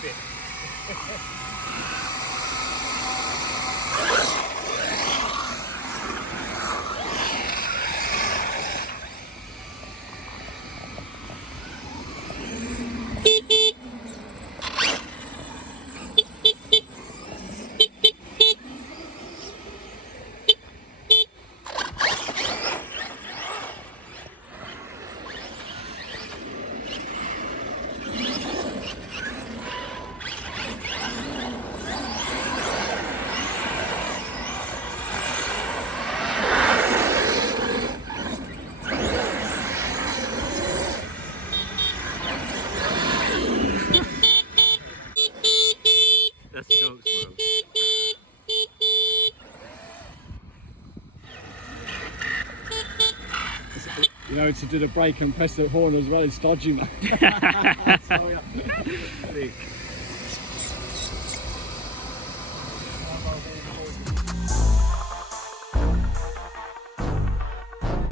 skip it. That's jokes, man. You know, to do the brake and press the horn as well is dodgy, man. Sick.